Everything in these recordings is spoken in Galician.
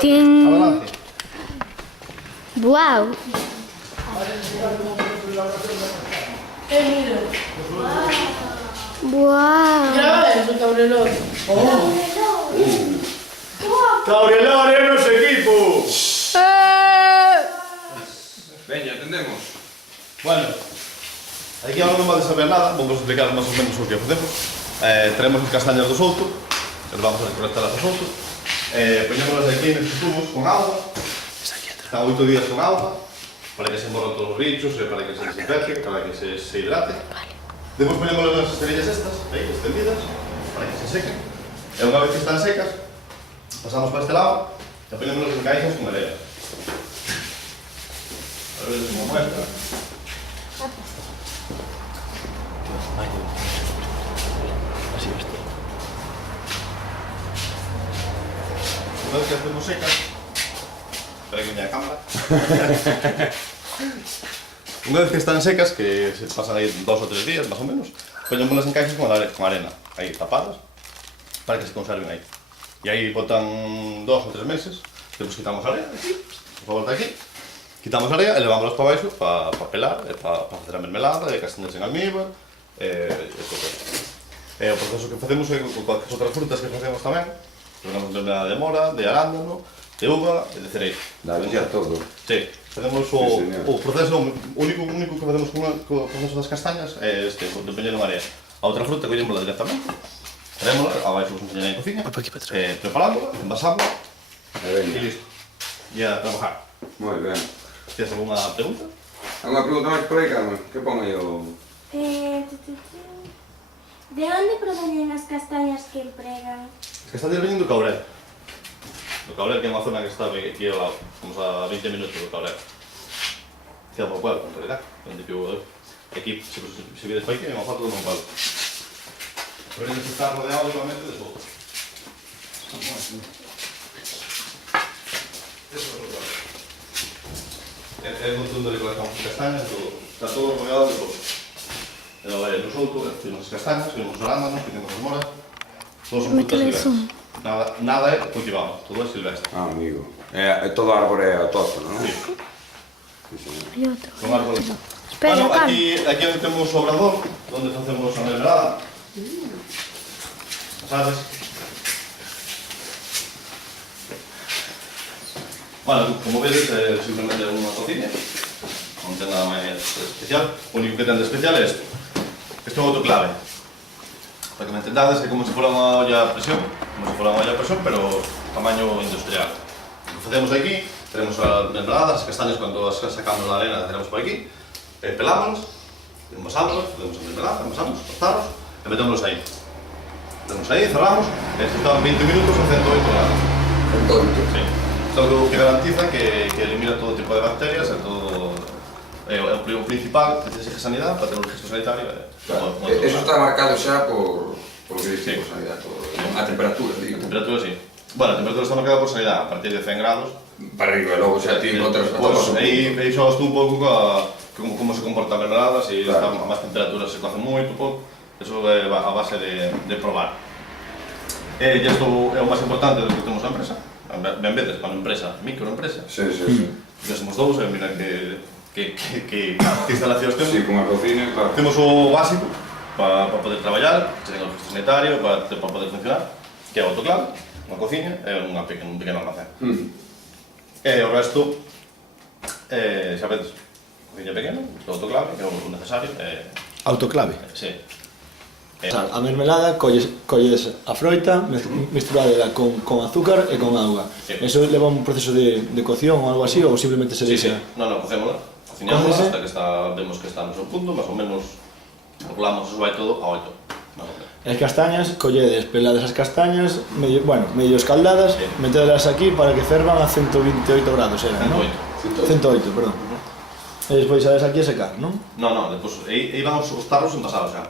Tin... Adelante. Buau. Buau. Cabrelón, nos equipo! Veña, atendemos. Bueno, aquí ahora non vades saber nada, vamos explicar máis ou menos o que facemos. Traemos as castañas do souto, que vamos a recolectar do souto. Poñémolas aquí nestes tubos con auga. Están 8 días con auga, para que se morran todos os bichos, para que se desinfecte, para que se hidrate. Despois poñémolas nas esterillas estas, aí, extendidas, para que se sequen. E unha vez que están secas, pasamos para este lado e poñémolas en caixas con arena. A ver se me muestra. Así esto. Una vez que hacemos secas, espera que venga a cámara. Una vez que están secas, que se pasan ahí 2 o 3 días más o menos, poñémolas en caixas con arena, ahí tapadas, para que se conserven ahí. Y ahí botan 2 o 3 meses, después quitamos a arena, por favor, de aquí. Quitamos a arena e levámoslas para baixo para pelar, para facer a mermelada, castañas en almíbar, o proceso que facemos é con as outras frutas que facemos tamén. Facemos mermelada de mora, de arándano, de uva e de cerezo. Dale ya todo. Sí, facemos o proceso único que facemos co proceso das castañas é este, de poñer en area. A outra fruta collémola directamente, traémola, abaixo vos enseñarei en cociña, preparándola, envasámola e listo. E a trabajar. Moi ben. Tienes alguna pregunta? Alguna pregunta máis por aí, Carmen? Que pon aí o... ¿De dónde provienen las castañas que empregan? As castañas veñen do Caurel. Do Caurel, que é unha zona que está aquí ao lado, como a 20 minutos do Caurel. Queda por pueblo, en realidad, onde vivo eu. Aquí, se vides para aquí, é unha foto de un pueblo. Pero este está rodeado igualmente de todo. É un montón de recolección de castañas, está todo rodeado de todo. No souto, temos as castañas, temos os arándanos, temos as moras. Todos son frutas silvestres. Nada é cultivado, todo é silvestre. Ah, amigo. É todo árbore autóctono, non? Sí. Hay otro. Son árboles. Espera, Bueno, Carlos. aquí onde temos o obrador, onde facemos a mermelada. Sabes? Bueno, como vedes, é simplemente unha cociña. Non ten nada máis especial. O único que ten de especial é isto. Isto é un autoclave. Para que me entendades, é como se fora unha olla a presión. Como se fora unha olla a presión, pero tamaño industrial. O que facemos aquí, tenemos as mermeladas, as castañas, cando as sacamos da arena, as tenemos por aquí. Pelámonos, envasámonos, facemos a mermelada, envasamos os tarros e metémonos aí. Metemos aí, cerramos, e isto está 20 minutos a 108 grados. Sí. Isto é o que garantiza que elimina todo tipo de bacterias e todo... É o principal que exige sanidade para ter un registro sanitario. Claro. Eso está marcado xa por que dice por sanidade, a temperatura, A digo. temperatura, sí. Bueno, a temperatura está marcada por sanidade, a partir de 100 grados. Para arriba, logo xa ti encontras Pues aí xogas tú un pouco como se comporta a mermelada, se está a máis temperatura se coce moito, pouco. Eso é a base de probar. E isto é o máis importante do que temos a empresa. Ben vedes, para unha empresa, microempresa. Sí, sí, sí. Ya somos dous, e mira que instalacións temos. Sí, con a cocina, claro. Temos o básico para poder traballar, que ten o registro sanitario, para poder funcionar, que é o autoclave, unha cociña e un pequeno almacén. E o resto, xa vedes, cociña pequena, o autoclave, que é o necesario. Autoclave. Sí. A mermelada colles a froita misturada con azúcar e con auga. Sí. Eso leva un proceso de cocción ou algo así ou simplemente se Sí, sí. deixa? No, cocémola. Cociñamos Cócese. hasta que vemos que está no seu punto, máis ou menos regulamos eso vai todo a 8. As castañas, colledes, pelades as castañas, medio escaldadas, Sí. metedelas aquí para que fervan a 128 grados, era, non? 108. 108, perdón. E despois sabes aquí a secar, non? No, despois aí van os tarros envasados xa.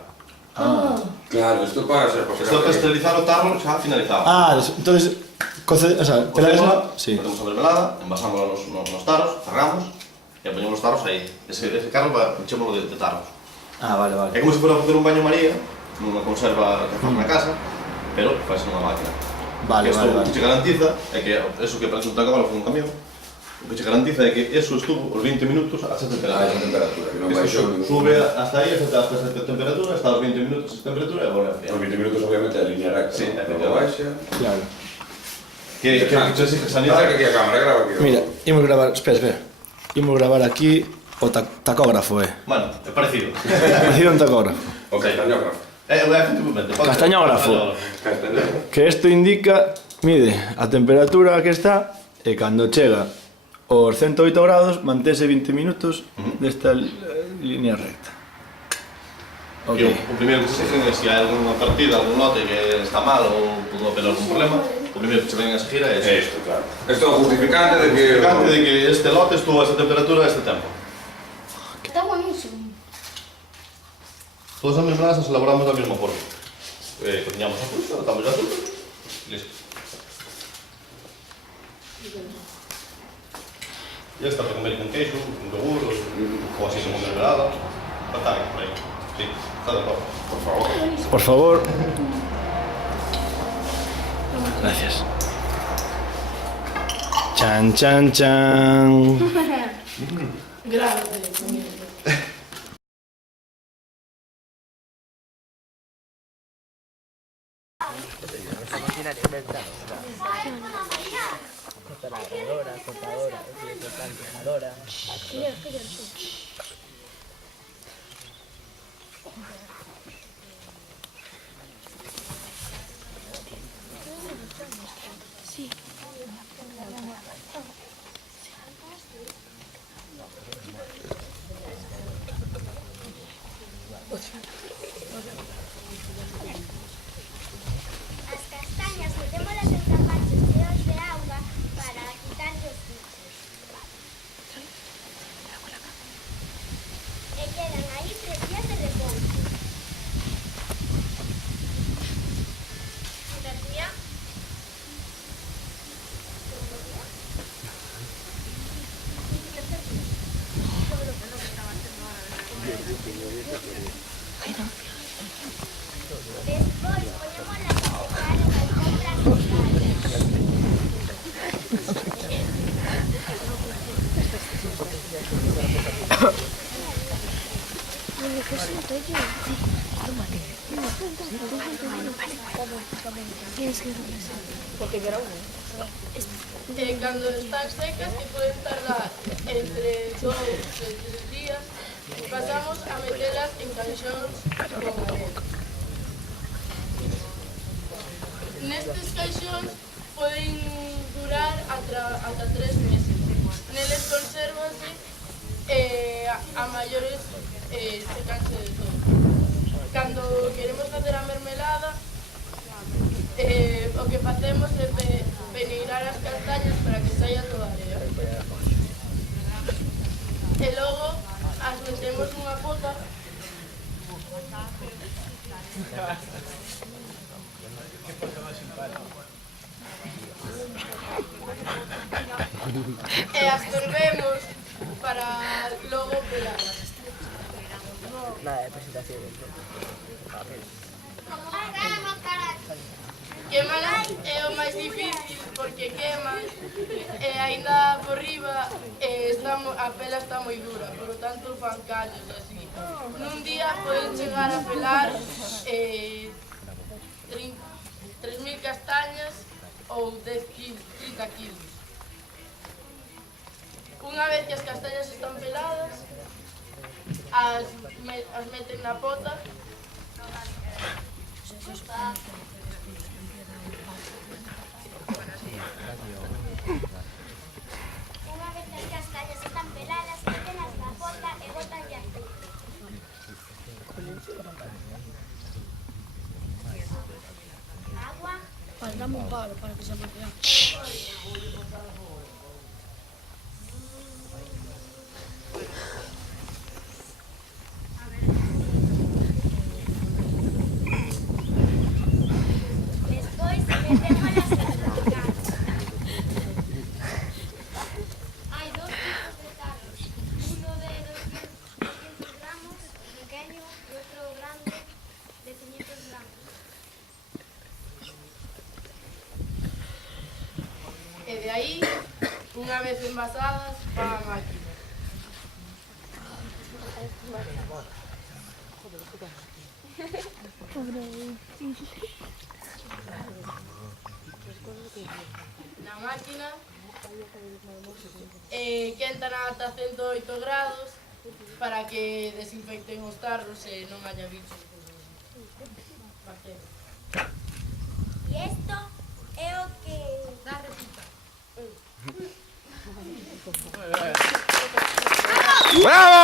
Claro, isto para ser por Isto é esterilizar o tarro xa finalizado. Entonces, o sea, pelades... Cocémola, Sí. metemos a mermelada, envasámola nos tarros, cerramos e poñemos os tarros aí. Ese carro echémolo de tarros. Vale. É como se fora a facer un baño María, nunha conserva que faz na casa, pero faz nunha máquina. Vale, Isto vale, o vale. que che garantiza é que eso que parece un tacógrafo un camión, o que che garantiza é que eso estuvo os 20 minutos a esa A temperatura. esa temperatura, que non Isto baixou ningún... sube hasta aí, hasta esa temperatura, hasta os 20 minutos esa temperatura e volve a Os enfriar. 20 minutos obviamente a línea recta, Sí, non? efectivamente. Logo baixa... Claro. Que se exige sanidade. Acerca aquí a cámara, grava aquí. Mira, imos gravar, espera. Imos gravar aquí o tacógrafo, Bueno, é parecido. Parecido un tacógrafo. O castañógrafo. Efectivamente. Castañógrafo. Castañógrafo. Que isto indica, mide a temperatura que está e cando chega aos 108 grados mantese 20 minutos desta línea recta. Ok. O primeiro que se exigen é se hai alguna partida, algún lote que está mal ou pudo haber algún problema, o primeiro que se ven a seguir é É isto, claro. Isto é o justificante de que... Justificante de que este lote estuvo a esta temperatura a este tempo. Está buenísimo. Todas as mermeladas as elaboramos da mesma forma. Cociñamos a fruta, botamos a fruta, listo. Ya está para comer con queixo, con yogur, ou así como mermelada. Está bien, por aí. Sí, está de acordo. Por favor. Por favor. Gracias. Chan, chan, chan. As castañas metémolas en capachos cheos de auga para quitarlle os bichos. E quedan aí 3 días de repouso. Energía. Despois poñémolas a secar en alfombras locales. Cando están secas, que poden tardar entre 2 e 3 días, pasamos a metelas en caixóns con arena. Nestes caixóns poden durar ata 3 meses. Neles consérvanse a maiores secanse de todo. Cando queremos facer a mermelada, o que facemos é peneirar as castañas para que saia toda a area. E logo as metemos nunha pota e as fervemos para logo pelalas. Quémalas é o máis difícil porque queman e aínda por riba a pela está moi dura, por lo tanto fan callos así. Nun día poden chegar a pelar 3.000 castañas ou 30 kilos. Unha vez que as castañas están peladas, as meten na pota. Unha vez que as castañas están peladas, mételas na pota e botanlle aceite. Agua. Dame un palo para que se me vea. Despois metémolas en trocar. Hai 2 tipos de tarros. Uno de 200 gramos, pequeño, e outro grande de 500 gramos. aí, unha vez envasadas, van á máquina. Na máquina quentan ata 108 grados para que desinfecten os tarros e non haya bichos. Bacterias. E isto é o que... Dá recita. ¡Bravo!